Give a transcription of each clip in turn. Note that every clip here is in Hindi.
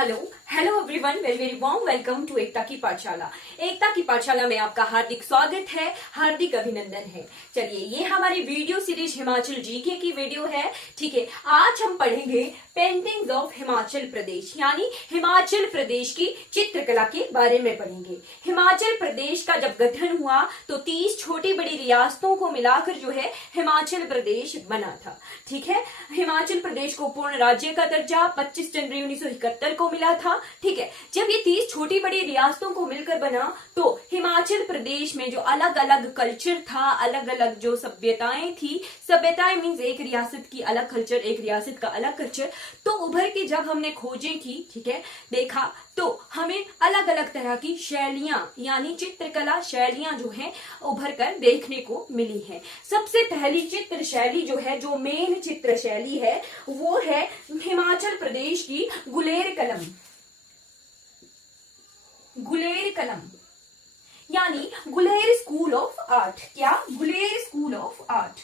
Hello hello everyone, very very warm welcome to Ekta की पाठशाला। एकता की पाठशाला में आपका हार्दिक स्वागत है, हार्दिक अभिनंदन है। चलिए, ये हमारी वीडियो सीरीज हिमाचल जीके की वीडियो है। ठीक है, आज हम पढ़ेंगे पेंटिंग्स ऑफ हिमाचल प्रदेश, यानी हिमाचल प्रदेश की चित्रकला के बारे में पढ़ेंगे। हिमाचल प्रदेश का जब गठन हुआ तो 30 छोटी बड़ी रियासतों को मिलाकर जो है हिमाचल प्रदेश बना था। ठीक है, हिमाचल प्रदेश को पूर्ण राज्य का दर्जा 25 जनवरी 1971 को मिला था। ठीक है, जब ये 30 छोटी बड़ी रियासतों को मिलकर बना तो हिमाचल प्रदेश में जो अलग अलग कल्चर था, अलग अलग जो सभ्यताएं थी, सभ्यताएं मीन्स एक रियासत की अलग कल्चर, एक रियासत का अलग कल्चर, तो उभर के जब हमने खोजें की, ठीक है, देखा तो हमें अलग अलग तरह की शैलियां यानी चित्रकला शैलियां जो है उभर कर देखने को मिली है। सबसे पहली चित्र शैली जो है, जो मेन चित्र शैली है, वो है हिमाचल प्रदेश की गुलेर कलम। गुलेर कलम यानी गुलेर स्कूल ऑफ आर्ट। क्या? Guler school of art.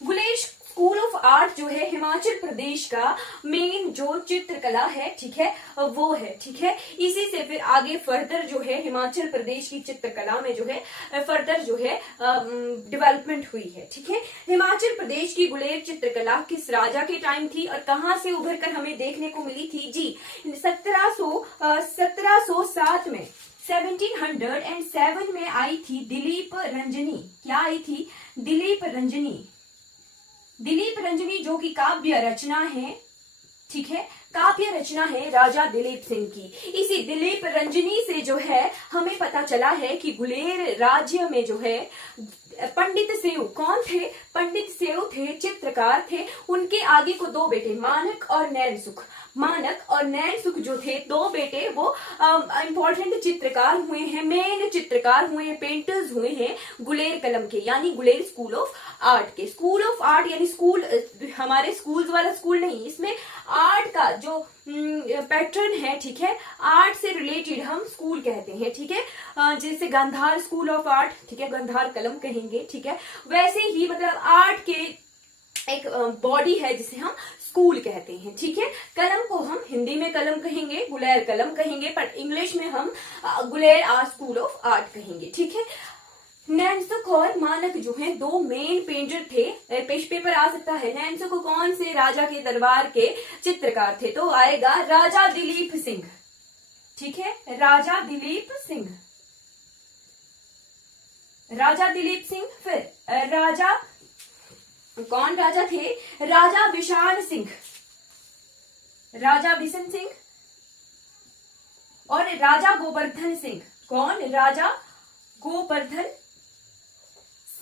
Guler school of art जो है हिमाचल प्रदेश का मेन जो चित्रकला है, ठीक है, वो है। ठीक है, इसी से फिर आगे फर्दर जो है हिमाचल प्रदेश की चित्रकला में जो है फर्दर जो है डेवलपमेंट हुई है। ठीक है, हिमाचल प्रदेश की गुलेर चित्रकला किस राजा के टाइम थी और कहां से उभर कर हमें देखने को मिली थी? जी, 1707 में 1707 में आई थी दिलीप रंजनी। क्या आई थी? दिलीप रंजनी। दिलीप रंजनी जो कि काव्य रचना है, ठीक है, काव्य रचना है राजा दिलीप सिंह की। इसी दिलीप रंजनी से जो है हमें पता चला है कि गुलेर राज्य में जो है पंडित सेव कौन थे? पंडित सेव थे, चित्रकार थे। उनके आगे को दो बेटे मानक और नैनसुख, मानक और नैनसुख जो थे दो बेटे, वो इंपॉर्टेंट चित्रकार हुए हैं, मेन चित्रकार हुए हैं, पेंटर्स हुए हैं गुलेर कलम के, यानी गुलेर स्कूल ऑफ आर्ट के। स्कूल ऑफ आर्ट यानी स्कूल हमारे स्कूल्स वाला स्कूल नहीं, इसमें आर्ट का जो पैटर्न है, ठीक है, आर्ट से रिलेटेड हम स्कूल कहते हैं। ठीक है, जैसे गांधार स्कूल ऑफ आर्ट, ठीक है, गांधार कलम कहेंगे। ठीक है, वैसे ही मतलब आर्ट के एक बॉडी है जिसे हम स्कूल कहते हैं। ठीक है, कलम को हम हिंदी में कलम कहेंगे, गुलेर कलम कहेंगे, पर इंग्लिश में हम Guler art school of art कहेंगे। ठीक है, नैनसुख और मानक जो हैं दो मेन पेंटर थे। पेपर आ सकता है, नैनसुख कौन से राजा के दरबार के चित्रकार थे? तो आएगा राजा दिलीप सिंह। ठीक है, राजा दिलीप सिंह, राजा दिलीप सिंह। फिर राजा कौन राजा थे? राजा बिशान सिंह, राजा बिशन सिंह और राजा गोवर्धन सिंह। कौन? राजा गोवर्धन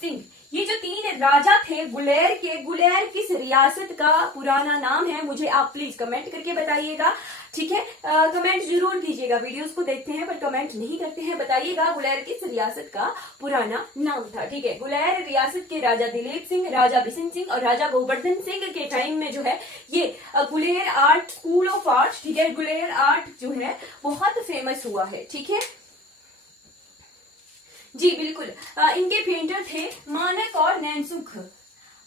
सिंह। ये जो तीन राजा थे गुलेर के, गुलेर किस रियासत का पुराना नाम है? मुझे आप प्लीज कमेंट करके बताइएगा। ठीक है, कमेंट जरूर कीजिएगा। वीडियोस को देखते हैं पर कमेंट नहीं करते हैं। बताइएगा गुलेर किस रियासत का पुराना नाम था। ठीक है, गुलेर रियासत के राजा दिलीप सिंह, राजा बिशन सिंह और राजा गोवर्धन सिंह के टाइम में जो है ये Guler art school of art, ठीक है, गुलेर आर्ट जो है बहुत फेमस हुआ है। ठीक है जी, बिल्कुल। इनके पेंटर थे मानक और नैनसुख।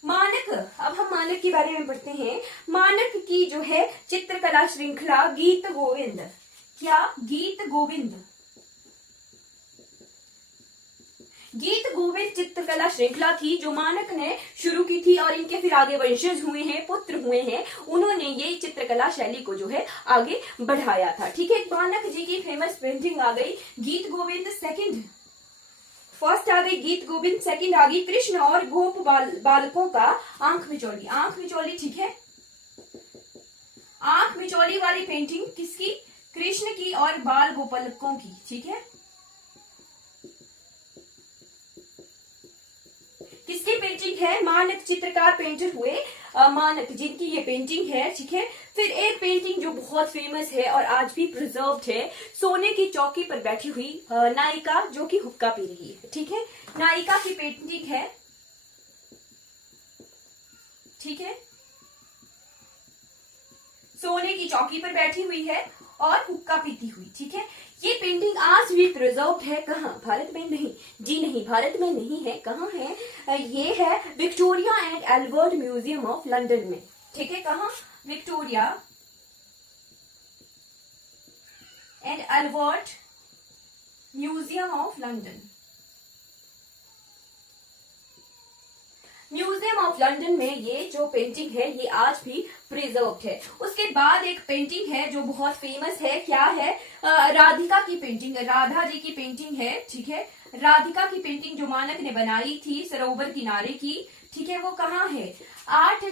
मानक, अब हम मानक के बारे में पढ़ते हैं। मानक की जो है चित्रकला श्रृंखला गीत गोविंद। क्या? गीत गोविंद। गीत गोविंद चित्रकला श्रृंखला थी जो मानक ने शुरू की थी और इनके फिर आगे वंशज हुए हैं, पुत्र हुए हैं, उन्होंने ये चित्रकला शैली को जो है आगे बढ़ाया था। ठीक है, मानक जी की फेमस पेंटिंग आ गई गीत गोविंद। सेकंड, फर्स्ट आ गई गीत गोविंद, सेकंड आ गई कृष्ण और गोप बालकों का आंख मिचौली। आंख मिचौली, ठीक है, आंख मिचौली वाली पेंटिंग किसकी? कृष्ण की और बाल गोपालकों की। ठीक है, किसकी पेंटिंग है? मानक चित्रकार पेंटर हुए मानक, जिनकी ये पेंटिंग है। ठीक है, फिर एक पेंटिंग जो बहुत फेमस है और आज भी प्रिजर्व्ड है, सोने की चौकी पर बैठी हुई नायिका जो कि हुक्का पी रही है। ठीक है, नायिका की पेंटिंग है। ठीक है, सोने की चौकी पर बैठी हुई है और हुक्का पीती हुई। ठीक है, ये पेंटिंग आज भी प्रिजर्व्ड है। कहाँ? भारत में नहीं, जी नहीं, भारत में नहीं है। कहाँ है? ये है Victoria and Albert museum of London में। ठीक है, कहाँ? Victoria and Albert museum of London. Museum of London में ये जो पेंटिंग है ये आज भी प्रिजर्व्ड है। उसके बाद एक पेंटिंग है जो बहुत फेमस है, क्या है? राधिका की पेंटिंग, राधा जी की पेंटिंग है, ठीक है। राधिका की पेंटिंग जो मानक ने बनाई थी सरोवर किनारे की, ठीक है, वो कहाँ है? आर्ट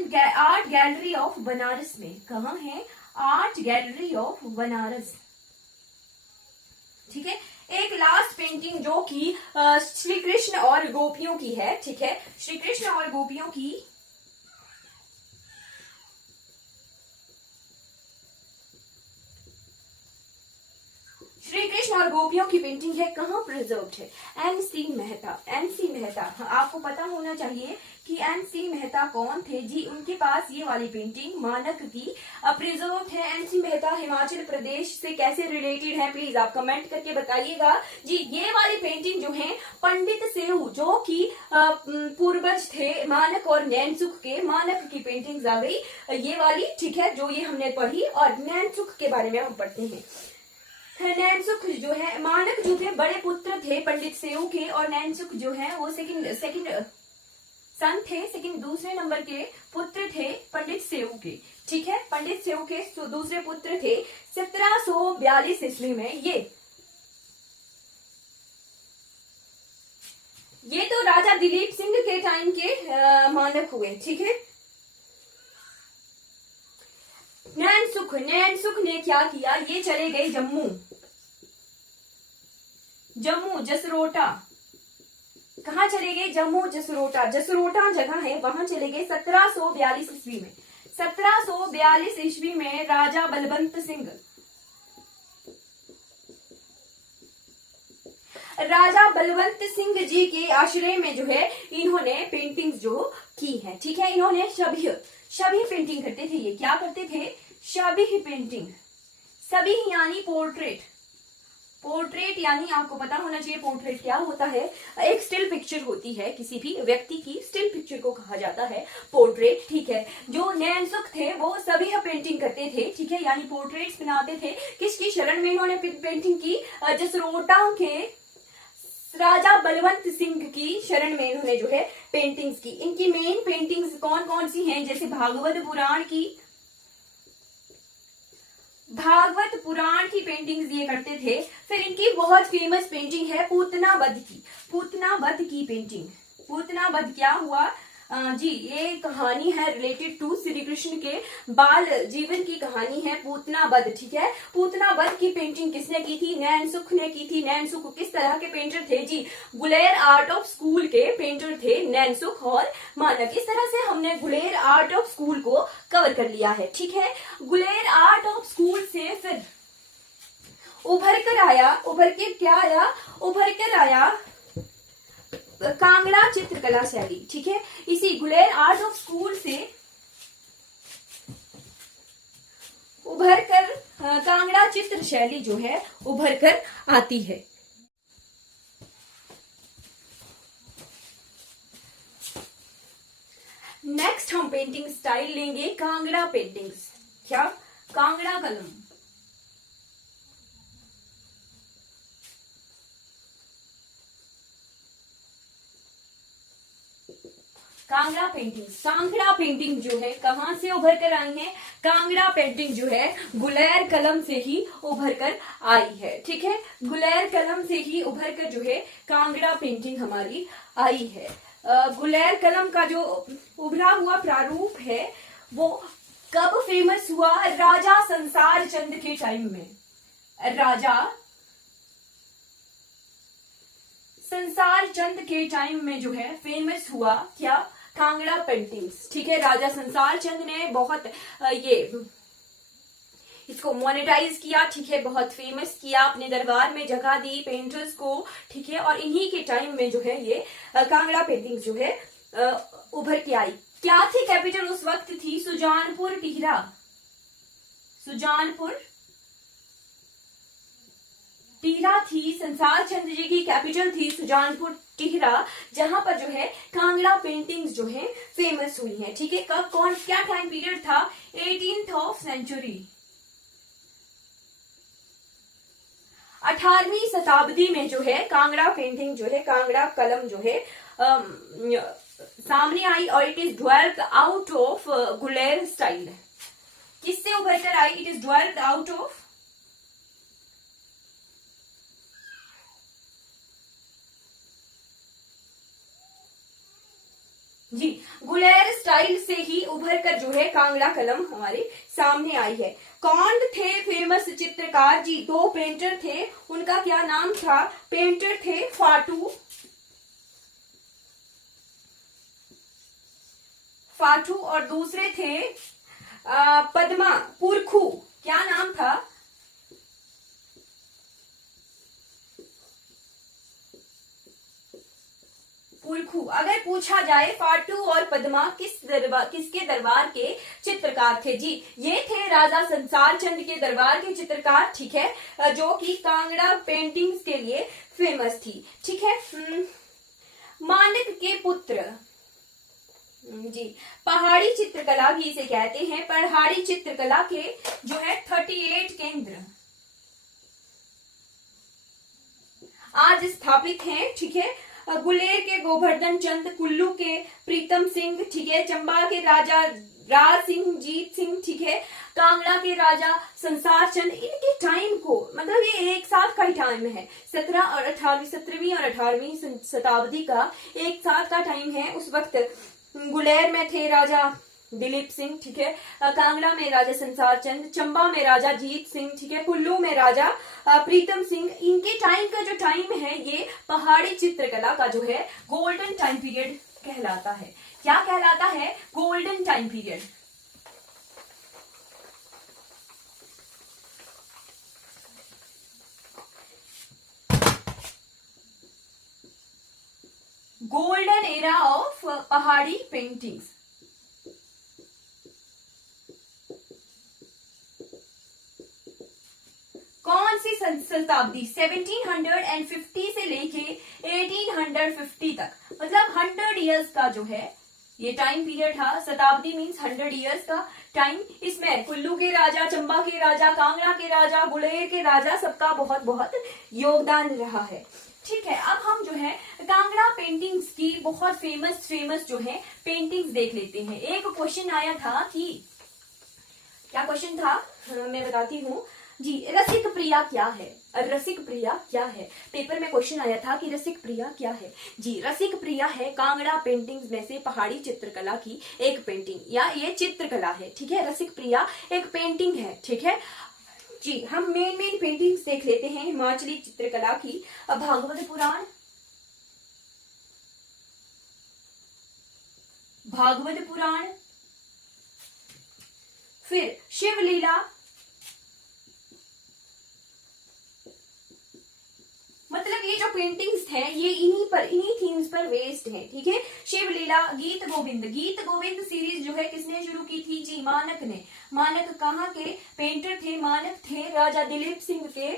गैलरी ऑफ बनारस में। कहाँ है? आर्ट गैलरी ऑफ बनारस, ठीक है। एक लास्ट पेंटिंग जो कि श्री कृष्ण और गोपियों की है, ठीक है, श्री कृष्ण और गोपियों की। श्री कृष्ण और गोपियों की पेंटिंग है, कहाँ प्रिजर्व्ड है? एन.सी. मेहता। एन.सी. मेहता, आपको पता होना चाहिए कि एन.सी. मेहता कौन थे जी। उनके पास ये वाली पेंटिंग मानक की प्रिजर्व्ड है। एन.सी. मेहता हिमाचल प्रदेश से कैसे रिलेटेड है, प्लीज आप कमेंट करके बताइएगा जी। ये वाली पेंटिंग जो है पंडित सेऊ जो कि पूर्वज थे मानक और नैनसुख के, मानक की पेंटिंग्स आ गई ये वाली, ठीक है, जो ये हमने पढ़ी। और नैनसुख के बारे में हम पढ़ते हैं। नैनसुख जो है, मानक जो थे बड़े पुत्र थे पंडित सेऊ के, और नैनसुख जो है वो सेकंड सन थे, दूसरे नंबर के पुत्र थे पंडित सेऊ के, ठीक है। पंडित सेऊ के दूसरे पुत्र थे। 1742 ईस्वी में ये तो राजा दिलीप सिंह के टाइम के मानक हुए, ठीक है। नैनसुख ने क्या किया? ये चले गए जम्मू जसरोटा। कहाँ चले गए? जम्मू जसरोटा जगह है, वहां चले गए 1742 ईस्वी में। 1742 ईस्वी में राजा बलवंत सिंह जी के आश्रय में जो है इन्होंने पेंटिंग्स जो की है, ठीक है। इन्होंने सभी पेंटिंग करते थे। ये क्या करते थे? सभी पेंटिंग, सभी यानी पोर्ट्रेट यानी आपको पता होना चाहिए पोर्ट्रेट क्या होता है। एक स्टिल पिक्चर होती है, किसी भी व्यक्ति की स्टिल पिक्चर को कहा जाता है पोर्ट्रेट, ठीक है। जो नैनसुख थे वो सभी पेंटिंग करते थे, ठीक है, यानी पोर्ट्रेट्स बनाते थे। किसकी शरण में इन्होंने पेंटिंग की? जसरोटा के राजा बलवंत सिंह की शरण में इन्होंने जो है पेंटिंग्स की। इनकी मेन पेंटिंग्स कौन कौन सी हैं? जैसे भागवत पुराण की पेंटिंग्स ये करते थे। फिर इनकी बहुत फेमस पेंटिंग है पूतना वध की पेंटिंग। पूतना वध क्या हुआ जी? ये कहानी है रिलेटेड टू श्री कृष्ण के बाल जीवन की कहानी है पूतना वध, ठीक है। पूतना वध की पेंटिंग किसने की थी? नैनसुख ने की थी। नैनसुख किस तरह के पेंटर थे जी? गुलेर आर्ट ऑफ स्कूल के पेंटर थे नैनसुख और मानक। इस तरह से हमने गुलेर आर्ट ऑफ स्कूल को कवर कर लिया है, ठीक है। गुलेर आर्ट ऑफ स्कूल से फिर उभर कर आया कांगड़ा चित्रकला शैली, ठीक है। इसी गुलेर आर्ट ऑफ स्कूल से उभर कर कांगड़ा चित्र शैली जो है उभर कर आती है। नेक्स्ट हम पेंटिंग स्टाइल लेंगे कांगड़ा पेंटिंग्स। क्या? कांगड़ा कलम। कांगड़ा पेंटिंग जो है कहां से उभर कर आई है? कांगड़ा पेंटिंग जो है गुलेर कलम से ही उभर कर आई है, ठीक है। गुलेर कलम से ही उभर कर जो है कांगड़ा पेंटिंग हमारी आई है। गुलेर कलम का जो उभरा हुआ प्रारूप है वो कब फेमस हुआ? राजा संसार चंद के टाइम में। राजा संसार चंद के टाइम में जो है फेमस हुआ क्या? कांगड़ा पेंटिंग्स, ठीक है। राजा संसार चंद ने बहुत ये इसको मोनेटाइज किया, ठीक है, बहुत फेमस किया, अपने दरबार में जगह दी पेंटर्स को, ठीक है। और इन्हीं के टाइम में जो है ये कांगड़ा पेंटिंग्स जो है उभर के आई। क्या थी कैपिटल उस वक्त? थी सुजानपुर टिहरा थी संसार चंद्र जी की कैपिटल थी सुजानपुर टिहरा, जहां पर जो है कांगड़ा पेंटिंग्स जो है फेमस हुई हैं। ठीक है, कब कौन क्या टाइम पीरियड था? 18th ऑफ सेंचुरी, 18वीं शताब्दी में जो है कांगड़ा पेंटिंग जो है, कांगड़ा कलम जो है सामने आई, और it is developed out of Guler style. किससे उभर कर आई? It is developed out of जी गुलेर स्टाइल से ही उभर कर जो है कांगड़ा कलम हमारे सामने आई है। कौन थे फेमस चित्रकार? जी 2 पेंटर थे, उनका क्या नाम था? पेंटर थे फाटू और दूसरे थे पद्मा पुरखू। क्या नाम था? पुरखू। अगर पूछा जाए फाटू और पद्मा किसके दरबार के चित्रकार थे? जी ये थे राजा संसार चंद के दरबार के चित्रकार। ठीक है, जो कि कांगड़ा पेंटिंग्स के लिए फेमस थी। ठीक है, मानक के पुत्र, जी पहाड़ी चित्रकला भी इसे कहते हैं। पहाड़ी चित्रकला के जो है 38 केंद्र आज स्थापित हैं। ठीक है, गुलेर के गोवर्धन चंद, कुल्लू के प्रीतम सिंह, ठीक है, चंबा के राजा राज सिंह, जीत सिंह, ठीक है, कांगड़ा के राजा संसार चंद। इनके टाइम को मतलब ये एक साथ का ही टाइम है, 17वीं और 18वीं शताब्दी का एक साथ का टाइम है। उस वक्त गुलेर में थे राजा दिलीप सिंह, ठीक है, कांगड़ा में राजा संसार चंद, चंबा में राजा जीत सिंह, ठीक है, कुल्लू में राजा प्रीतम सिंह। इनके टाइम का जो टाइम है ये पहाड़ी चित्रकला का जो है गोल्डन टाइम पीरियड कहलाता है। क्या कहलाता है? Golden time period. Golden era of पहाड़ी पेंटिंग्स। कौन सी शताब्दी? 1750 से लेके 1850 तक, मतलब 100 इयर्स का जो है ये टाइम पीरियड था। शताब्दी मीन्स 100 इयर्स का टाइम। इसमें कुल्लू के राजा, चंबा के राजा, कांगड़ा के राजा, गुलेर के राजा, सबका बहुत बहुत योगदान रहा है। ठीक है, अब हम जो है कांगड़ा पेंटिंग्स की बहुत फेमस जो है पेंटिंग्स देख लेते हैं। एक क्वेश्चन आया था कि क्या क्वेश्चन था, मैं बताती हूँ जी। रसिक प्रिया क्या है? रसिक प्रिया क्या है? पेपर में क्वेश्चन आया था कि रसिक प्रिया क्या है। जी रसिक प्रिया है कांगड़ा पेंटिंग्स में से पहाड़ी चित्रकला की एक पेंटिंग, या ये चित्रकला है। ठीक है, रसिक प्रिया एक पेंटिंग है। ठीक है जी, हम मेन पेंटिंग्स देख लेते हैं हिमाचली चित्रकला की। भागवत पुराण, फिर शिवलीला, मतलब ये जो पेंटिंग्स हैं ये इन्हीं थीम्स पर बेस्ड हैं। ठीक है, शिवलीला, गीत गोविंद सीरीज जो है किसने शुरू की थी? जी मानक ने। मानक कहाँ के पेंटर थे? मानक थे राजा दिलीप सिंह के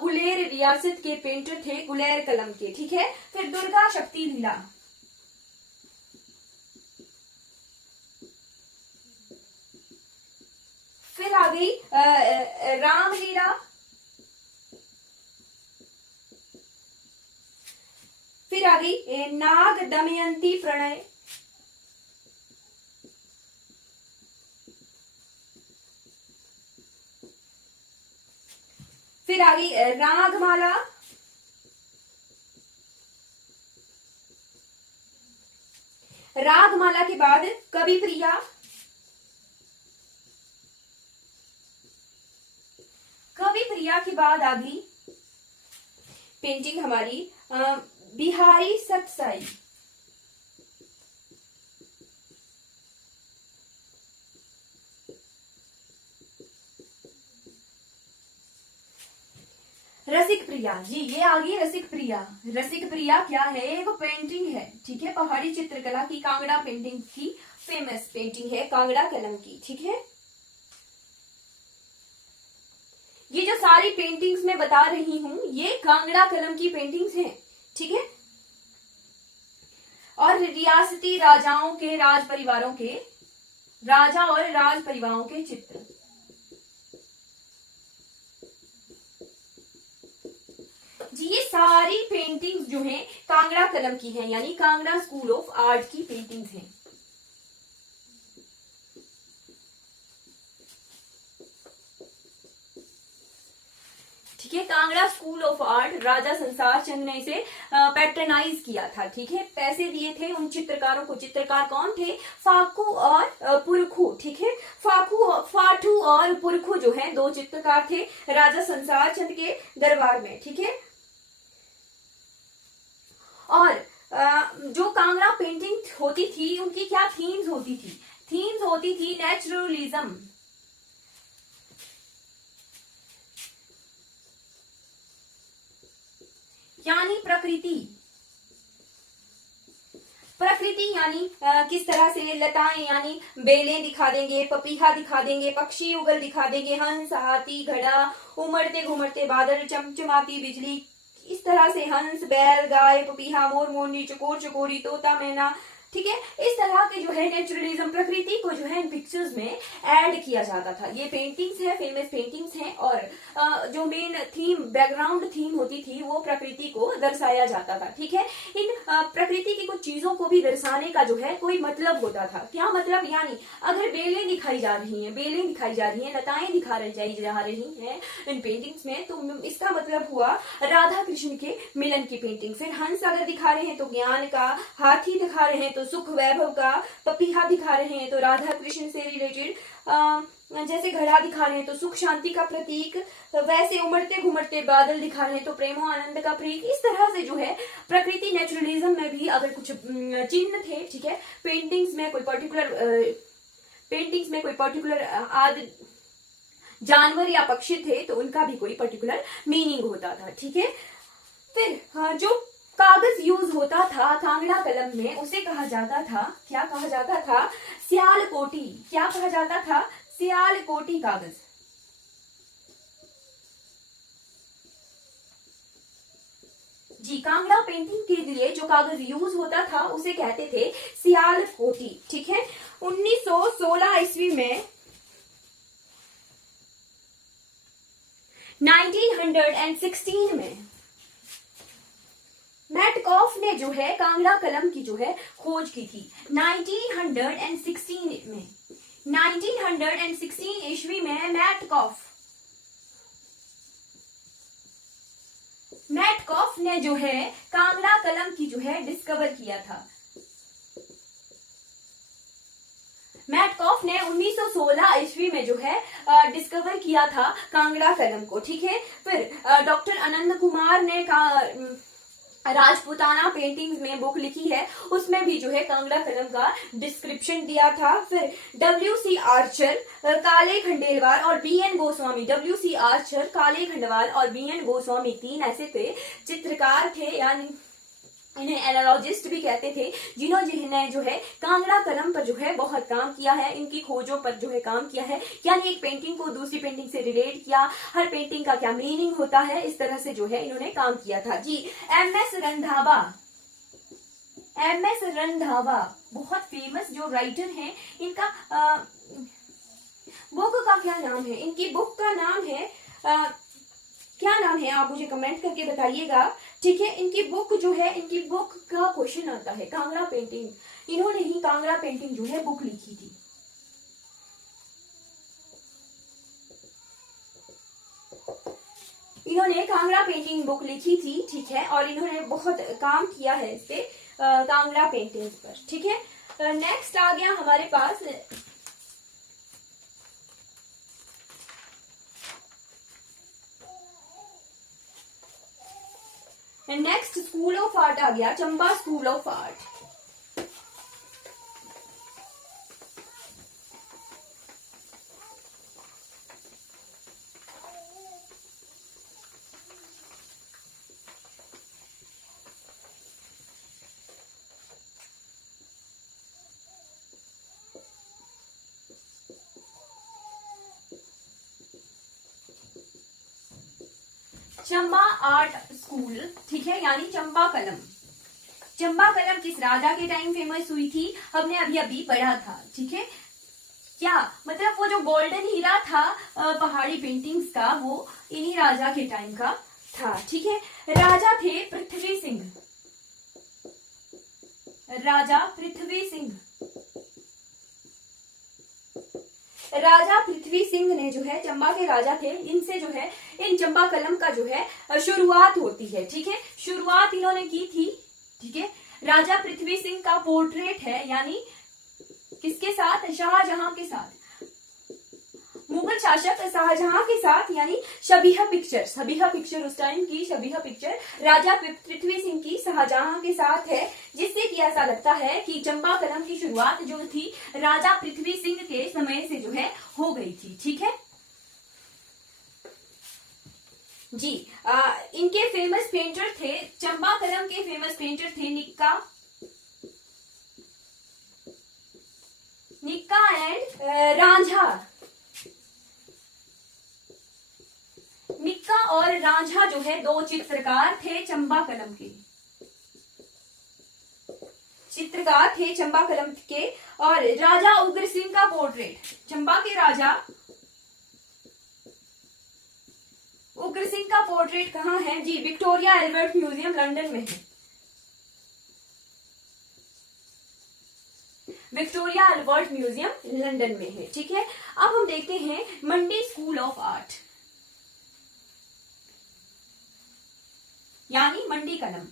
गुलेर रियासत के पेंटर थे, गुलेर कलम के। ठीक है, फिर दुर्गा शक्ति लीला, फिर आ गई रामलीला, फिर आ गई नाग दमयंती प्रणय, फिर आ गई रागमाला, रागमाला के बाद कवि प्रिया, कवि प्रिया के बाद आ गई पेंटिंग हमारी बिहारी सतसाई, रसिक प्रिया। जी ये आ गई रसिक प्रिया। रसिक प्रिया क्या है? एक पेंटिंग है। ठीक है, पहाड़ी चित्रकला की, कांगड़ा पेंटिंग की फेमस पेंटिंग है, कांगड़ा कलम की। ठीक है, ये जो सारी पेंटिंग्स मैं बता रही हूं ये कांगड़ा कलम की पेंटिंग्स हैं, ठीक है। और रियासती राजाओं के, राज परिवारों के, राजा और राज परिवारों के चित्र। जी ये सारी पेंटिंग्स जो हैं कांगड़ा कलम की हैं, यानी कांगड़ा स्कूल ऑफ आर्ट की पेंटिंग्स हैं। ठीक है, कांगड़ा स्कूल ऑफ आर्ट राजा संसार चंद ने इसे पैट्रनाइज किया था, ठीक है, पैसे दिए थे उन चित्रकारों को। चित्रकार कौन थे? फाकू और पुरखू, ठीक है। फाटू और पुरखू जो है दो चित्रकार थे राजा संसार चंद के दरबार में, ठीक है। और जो कांगड़ा पेंटिंग होती थी उनकी क्या थीम्स होती थी? थीम्स होती थी नेचुरलिज्म, यानी प्रकृति। प्रकृति यानी किस तरह से लताएं यानी बेलें दिखा देंगे, पपीहा दिखा देंगे, पक्षी उगल दिखा देंगे, हंस, हाथी, घड़ा, उमड़ते घुमड़ते बादल, चमचमाती बिजली, इस तरह से हंस, बैल, गाय, पपीहा, मोर, मोरनी, चकोर, चकोरी, तोता, मैना, ठीक है। इस तरह के जो है नेचुरलिज्म, प्रकृति को जो है इन पिक्चर्स में ऐड किया जाता था। ये पेंटिंग्स है, फेमस पेंटिंग्स हैं। और जो मेन थीम, बैकग्राउंड थीम होती थी वो प्रकृति को दर्शाया जाता था, ठीक है। इन प्रकृति की कुछ चीजों को भी दर्शाने का जो है कोई मतलब होता था। क्या मतलब? यानी अगर बेलें दिखाई जा रही हैं, बेलें दिखाई जा रही हैं, लताएं दिखा जा रही हैं इन पेंटिंग्स में, तो इसका मतलब हुआ राधा कृष्ण के मिलन की पेंटिंग। फिर हंस अगर दिखा रहे हैं तो ज्ञान का, हाथी दिखा रहे हैं तो सुख वैभव का, पपीहा दिखा रहे हैं तो राधा कृष्ण से रिलेटेड, जैसे घड़ा दिखा रहे हैं तो सुख शांति का प्रतीक, वैसे उमड़ते घुमड़ते बादल दिखा रहे हैं तो प्रेम आनंद का प्रतीक। इस तरह से जो है प्रकृति नेचुरलिज्म में भी अगर कुछ चिन्ह थे, ठीक है, पेंटिंग्स में कोई पर्टिकुलर आदि जानवर या पक्षी थे तो उनका भी कोई पर्टिकुलर मीनिंग होता था, ठीक है। फिर जो कागज यूज होता था कांगड़ा कलम में उसे कहा जाता था, क्या कहा जाता था? सियालकोटी। क्या कहा जाता था? सियालकोटी कागज। जी कांगड़ा पेंटिंग के लिए जो कागज यूज होता था उसे कहते थे सियालकोटी, ठीक है। 1916 ईस्वी में 1916 में मैटकॉफ ने जो है कांगड़ा कलम की जो है खोज की थी। 1916 में, 1916 ईस्वी में मैटकॉफ ने जो है कांगड़ा कलम की जो है डिस्कवर किया था। मैटकॉफ ने 1916 ईस्वी में जो है डिस्कवर किया था कांगड़ा कलम को, ठीक है। फिर डॉक्टर आनंद कुमार ने राजपूताना पेंटिंग्स में बुक लिखी है, उसमें भी जो है कांगड़ा कलम का डिस्क्रिप्शन दिया था। फिर WC आर्चर, काले खंडेलवाल और BN गोस्वामी, WC आर्चर, काले खंडेलवाल और BN गोस्वामी तीन ऐसे थे चित्रकार थे, यानी इन्हें एनालॉजिस्ट भी कहते थे, जिन्होंने जो है कांगड़ा कलम पर जो है बहुत काम किया है, इनकी खोजों पर जो है काम किया है, यानी एक पेंटिंग को दूसरी पेंटिंग से रिलेट किया, हर पेंटिंग का क्या मीनिंग होता है, इस तरह से जो है इन्होंने काम किया था। जी MS रंधावा बहुत फेमस जो राइटर हैं, इनका बुक का क्या नाम है? इनकी बुक का नाम है क्या नाम है? आप मुझे कमेंट करके बताइएगा, ठीक है। इनकी बुक जो है, इनकी बुक का क्वेश्चन आता है कांगड़ा पेंटिंग, इन्होंने ही कांगड़ा पेंटिंग जो है बुक लिखी थी। इन्होंने कांगड़ा पेंटिंग बुक लिखी थी, ठीक है, और इन्होंने बहुत काम किया है इस पे कांगड़ा पेंटिंग पर, ठीक है। नेक्स्ट आ गया हमारे पास नेक्स्ट स्कूल ऑफ आर्ट आ गया Chamba school of art. Chamba art school, ठीक है, यानी चंबा कलम। चंबा कलम किस राजा के टाइम फेमस हुई थी, हमने अभी अभी पढ़ा था, ठीक है। क्या मतलब वो जो गोल्डन हीरा था पहाड़ी पेंटिंग्स का, वो इन्हीं राजा के टाइम का था, ठीक है। राजा थे पृथ्वी सिंह, राजा पृथ्वी सिंह। राजा पृथ्वी सिंह ने जो है, चंबा के राजा थे, इनसे जो है, इन चंबा कलम का जो है शुरुआत होती है, ठीक है। शुरुआत इन्होंने की थी, ठीक है। राजा पृथ्वी सिंह का पोर्ट्रेट है, यानी किसके साथ, शाहजहां के साथ, मुगल शासक शाहजहां के साथ, यानी शबीहा पिक्चर उस टाइम की शबीहा पिक्चर राजा पृथ्वी सिंह की शाहजहां के साथ है, जिससे कि ऐसा लगता है कि चंबा कलम की शुरुआत जो थी राजा पृथ्वी सिंह के समय से जो है हो गई थी, ठीक है जी। इनके फेमस पेंटर थे, चंबा कलम के फेमस पेंटर थे निक्का एंड रांझा। निक्का और रांझा जो है दो चित्रकार थे चंबा कलम के, चित्रकार थे चंबा कलम के। और राजा उग्र सिंह का पोर्ट्रेट, चंबा के राजा उग्र सिंह का पोर्ट्रेट कहाँ है जी, विक्टोरिया एल्बर्ट म्यूजियम लंदन में है, विक्टोरिया एल्बर्ट म्यूजियम लंदन में है, ठीक है। अब हम देखते हैं मंडी स्कूल ऑफ आर्ट, यानी मंडी कलम।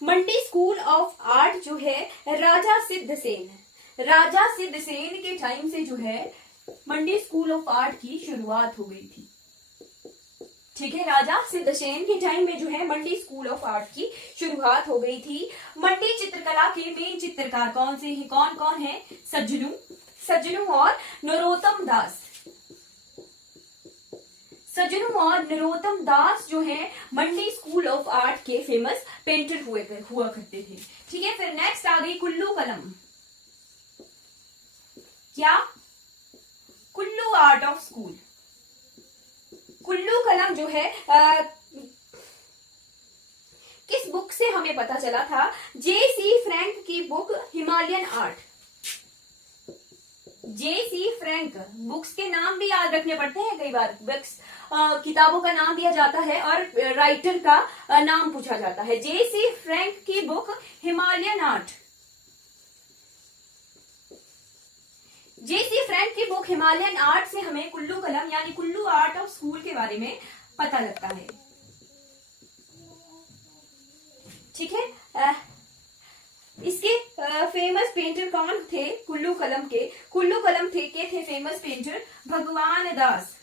मंडी स्कूल ऑफ आर्ट जो है राजा सिद्धसेन, राजा सिद्धसेन के टाइम से जो है मंडी स्कूल ऑफ आर्ट की शुरुआत हो गई थी, ठीक है। राजा सिद्धसेन के टाइम में जो है मंडी स्कूल ऑफ आर्ट की शुरुआत हो गई थी। मंडी चित्रकला के मेन चित्रकार कौन से हैं, कौन कौन है, सज्जनू और नरोत्तम दास। सज्जनू और नरोत्तम दास जो है मंडी स्कूल ऑफ आर्ट के फेमस पेंटर हुआ करते थे, ठीक है। फिर नेक्स्ट आ गई कुल्लू कलम, क्या, Kullu art of school. Kullu कलम जो है किस बुक से हमें पता चला था, J.C. फ्रैंक की book Himalayan art. J.C. Frank, books के नाम भी याद रखने पड़ते हैं कई बार, बुक्स किताबों का नाम दिया जाता है और राइटर का नाम पूछा जाता है। J.C. फ्रैंक की book Himalayan art, J.C. Frank की बुक हिमालयन आर्ट से हमें कुल्लू कलम यानी कुल्लू आर्ट ऑफ स्कूल के बारे में पता लगता है, ठीक है। इसके फेमस पेंटर कौन थे कुल्लू कलम के, कुल्लू कलम के थे फेमस पेंटर भगवान दास।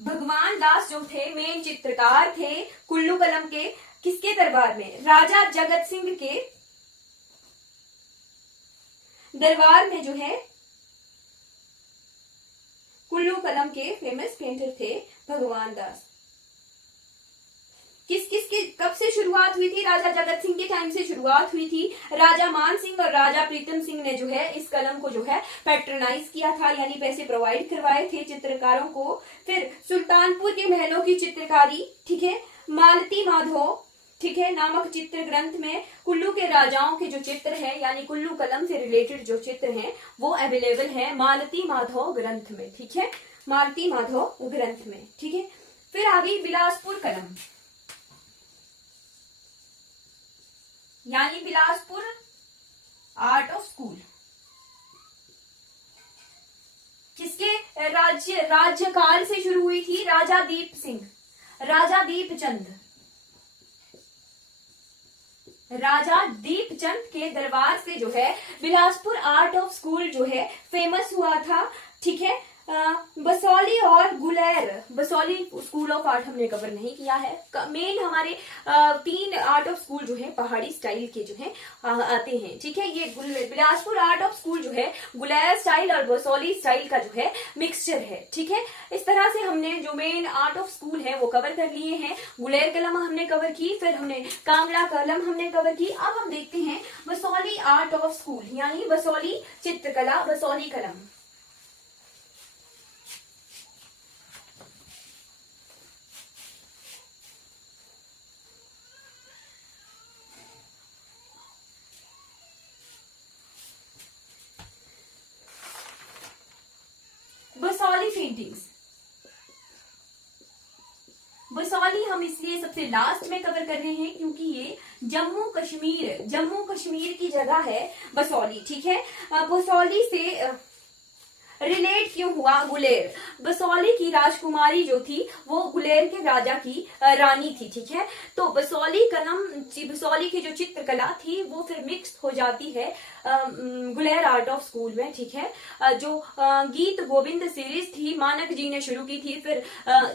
भगवान दास जो थे मेन चित्रकार थे कुल्लू कलम के, किसके दरबार में, राजा जगत सिंह के दरबार में जो है कुल्लू कलम के फेमस पेंटर थे भगवान दास। किसकी कब से शुरुआत हुई थी, राजा जगत सिंह के टाइम से शुरुआत हुई थी। राजा मान सिंह और राजा प्रीतम सिंह ने जो है इस कलम को जो है पैट्रनाइज किया था, यानी पैसे प्रोवाइड करवाए थे चित्रकारों को। फिर सुल्तानपुर के महलों की चित्रकारी, ठीक है, मालती माधव, ठीक है, नामक चित्र ग्रंथ में कुल्लू के राजाओं के जो चित्र है यानी कुल्लू कलम से रिलेटेड जो चित्र हैं वो अवेलेबल है मालती माधव ग्रंथ में, ठीक है, मालती माधव ग्रंथ में, ठीक है। फिर आ गई बिलासपुर कलम, यानी बिलासपुर आर्ट ऑफ स्कूल। किसके राज्यकाल से शुरू हुई थी, राजा दीप सिंह, राजा दीपचंद, राजा दीपचंद के दरबार से जो है बिलासपुर आर्ट ऑफ स्कूल जो है फेमस हुआ था, ठीक है। बसौली और Guler, Basohli school of art हमने कवर नहीं किया है। मेन हमारे 3 आर्ट ऑफ स्कूल जो है पहाड़ी स्टाइल के जो है आते हैं, ठीक है। ये बिलासपुर आर्ट ऑफ स्कूल जो है गुलेर स्टाइल और बसौली स्टाइल का जो है मिक्सचर है, ठीक है। इस तरह से हमने जो मेन आर्ट ऑफ स्कूल है वो कवर कर लिए हैं। गुलेर कलम हमने कवर की, फिर हमने कांगड़ा कलम हमने कवर की। अब हम देखते हैं बसौली आर्ट ऑफ स्कूल यानी बसौली चित्रकला, बसौली कलम। बसौली पेंटिंग्स, बसौली हम इसलिए सबसे लास्ट में कवर कर रहे हैं क्योंकि ये जम्मू कश्मीर की जगह है बसौली, ठीक है। बसौली से रिलेट क्यों हुआ गुलेर? बसौली की राजकुमारी जो थी वो गुलेर के राजा की रानी थी, ठीक है। तो बसौली की जो चित्रकला थी वो फिर मिक्स हो जाती है गुलेर आर्ट ऑफ स्कूल में, ठीक है। जो गीत गोविंद सीरीज थी मानक जी ने शुरू की थी, फिर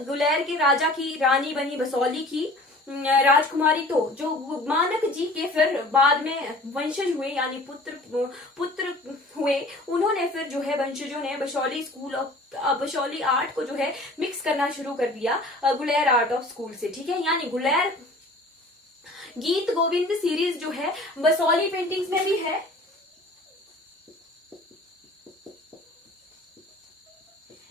गुलेर के राजा की रानी बनी बसौली की राजकुमारी। तो जो मानक जी के फिर बाद में वंशज हुए यानी पुत्र हुए, उन्होंने फिर जो है वंशजों ने बसौली स्कूल और बसौली आर्ट को जो है मिक्स करना शुरू कर दिया गुलेर आर्ट ऑफ स्कूल से, ठीक है। यानी गुलेर गीत गोविंद सीरीज जो है बसौली पेंटिंग्स में भी है,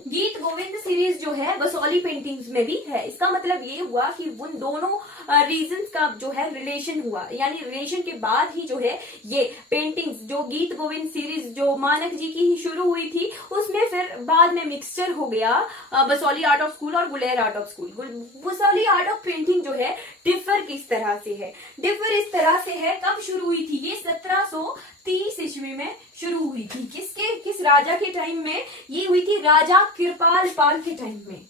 गीत गोविंद सीरीज जो है बसौली पेंटिंग्स में भी है। इसका मतलब ये हुआ कि उन दोनों रीजन्स का जो है रिलेशन हुआ, यानी रिलेशन के बाद ही जो है ये पेंटिंग्स जो गीत गोविंद सीरीज जो मानक जी की ही शुरू हुई थी उसमें फिर बाद में मिक्सचर हो गया बसौली आर्ट ऑफ स्कूल और Guler art of school. Basohli art of painting जो है डिफर किस तरह से है? डिफर इस तरह से है, कब शुरू हुई थी? ये 1730 ईस्वी में शुरू हुई थी। किस राजा के टाइम में ये हुई थी? राजा कृपाल पाल के टाइम में।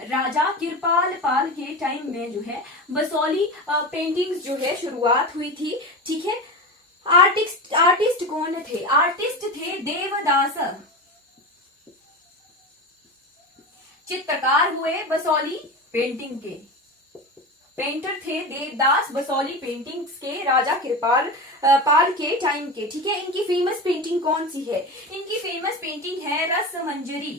राजा कृपाल पाल के टाइम में जो है बसौली पेंटिंग्स जो है शुरुआत हुई थी, ठीक है। आर्टिस्ट कौन थे? आर्टिस्ट थे देवदास। चित्रकार हुए बसौली पेंटिंग के, पेंटर थे देवदास बसौली पेंटिंग्स के राजा कृपाल पाल के टाइम के, ठीक है। इनकी फेमस पेंटिंग कौन सी है? इनकी फेमस पेंटिंग है रसमंजरी।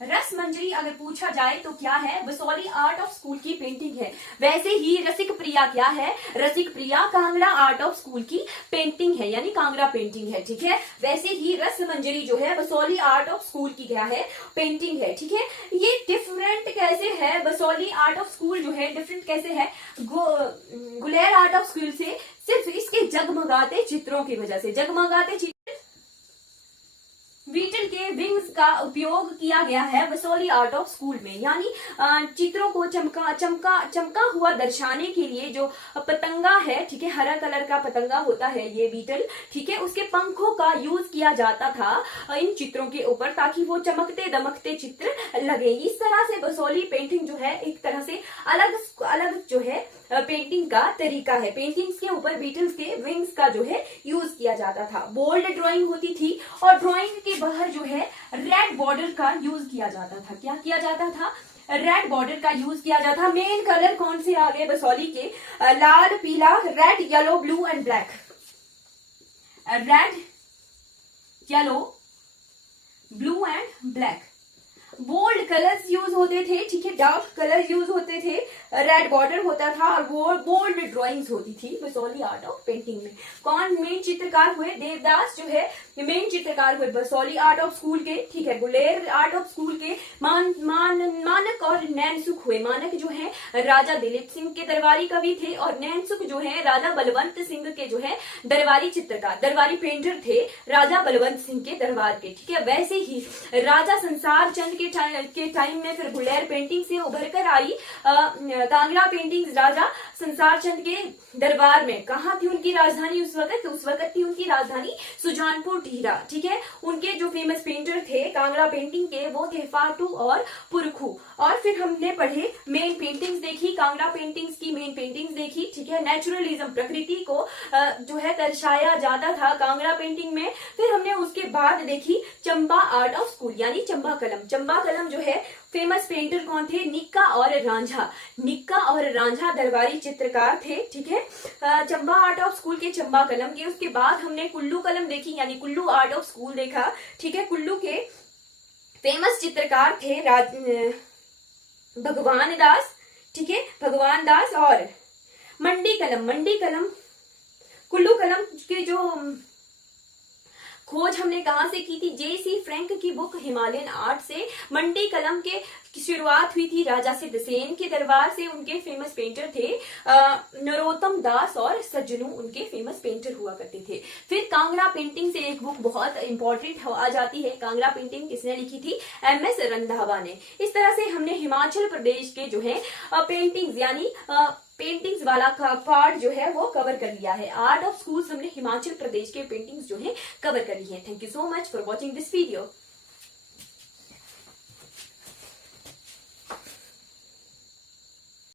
रसमंजरी अगर पूछा जाए तो क्या है? बसौली आर्ट ऑफ स्कूल की पेंटिंग है। वैसे ही रसिक प्रिया क्या है? रसिक प्रिया कांगड़ा आर्ट ऑफ स्कूल की पेंटिंग है, यानी कांगड़ा पेंटिंग है, ठीक है। वैसे ही रसमंजरी जो है बसौली आर्ट ऑफ स्कूल की क्या है? पेंटिंग है, ठीक है। ये डिफरेंट कैसे है? बसौली आर्ट ऑफ स्कूल जो है डिफरेंट कैसे है गुलेर आर्ट ऑफ स्कूल से? सिर्फ इसके जगमगाते चित्रों की वजह से। जगमगाते चित्र बीटल के विंग्स का उपयोग किया गया है बसौली आर्ट ऑफ स्कूल में, यानी चित्रों को चमका हुआ दर्शाने के लिए जो पतंगा है, ठीक है, हरा कलर का पतंगा होता है ये बीटल, ठीक है, उसके पंखों का यूज किया जाता था इन चित्रों के ऊपर ताकि वो चमकते दमकते चित्र लगे। इस तरह से बसौली पेंटिंग जो है एक तरह से अलग जो है पेंटिंग का तरीका है। पेंटिंग्स के ऊपर बीटल्स के विंग्स का जो है यूज किया जाता था। बोल्ड ड्राइंग होती थी और ड्राइंग के बाहर जो है रेड बॉर्डर का यूज किया जाता था। क्या किया जाता था? रेड बॉर्डर का यूज किया जाता था। मेन कलर कौन से आ गए बसौली के? लाल, पीला, red, yellow, blue and black. Red, yellow, blue and black. Bold colours use होते थे, ठीक है, डार्क कलर यूज होते थे, रेड बॉर्डर होता था और बोल्ड ड्राइंग्स होती थी बसौली आर्ट ऑफ पेंटिंग में। कौन मेन चित्रकार हुए? देवदास जो है मेन चित्रकार हुए बसौली आर्ट ऑफ स्कूल के, ठीक है। गुलेर आर्ट ऑफ स्कूल के मानक और नैनसुख हुए। मानक जो है राजा दिलीप सिंह के दरबारी कवि थे और नैनसुख जो है राजा बलवंत सिंह के जो है दरबारी चित्रकार, दरबारी पेंटर थे राजा बलवंत सिंह के दरबार के, ठीक है। वैसे ही राजा संसार चंद के के टाइम में फिर गुलेर पेंटिंग से उभर कर आई कांगड़ा पेंटिंग्स राजा संसार चंद के दरबार में। कहाँ थी उनकी राजधानी उस वक्त थी उनकी राजधानी सुजानपुर टिहरा। ठीक है, उनके जो फेमस पेंटर थे कांगड़ा पेंटिंग के वो थे फाटू और पुरखू। और फिर हमने पढ़े मेन पेंटिंग्स देखी, कांगड़ा पेंटिंग्स की मेन पेंटिंग्स देखी। ठीक है, नेचुरलिज्म प्रकृति को जो है दर्शाया जाता था कांगड़ा पेंटिंग में। फिर हमने उसके बाद देखी चंबा आर्ट ऑफ स्कूल यानी चंबा कलम। चंबा कलम जो है फेमस पेंटर कौन थे? निक्का और रांझा। निक्का और रांझा दरबारी चित्रकार थे। ठीक है, चंबा आर्ट ऑफ स्कूल के चंबा कलम के। उसके बाद हमने कुल्लू कलम देखी यानी कुल्लू आर्ट ऑफ स्कूल देखा। ठीक है, कुल्लू के फेमस चित्रकार थे भगवान दास। ठीक है, भगवान दास। और मंडी कलम कुल्लू कलम के जो खोज हमने कहां से की थी? जेसी फ्रैंक की बुक हिमालयन आर्ट से। मंडी कलम की शुरुआत हुई थी राजा सिद्धसेन के दरबार से। उनके फेमस पेंटर थे नरोत्तम दास और सज्जनू उनके फेमस पेंटर हुआ करते थे। फिर कांगड़ा पेंटिंग से एक बुक बहुत इंपॉर्टेंट आ जाती है। कांगड़ा पेंटिंग किसने लिखी थी? एमएस रंधावा ने। इस तरह से हमने हिमाचल प्रदेश के जो है पेंटिंग्स यानी पेंटिंग्स वाला का पार्ट जो है वो कवर कर लिया है। आर्ट ऑफ स्कूल्स हमने हिमाचल प्रदेश के पेंटिंग्स जो है कवर कर ली है। Thank you so much for watching this video.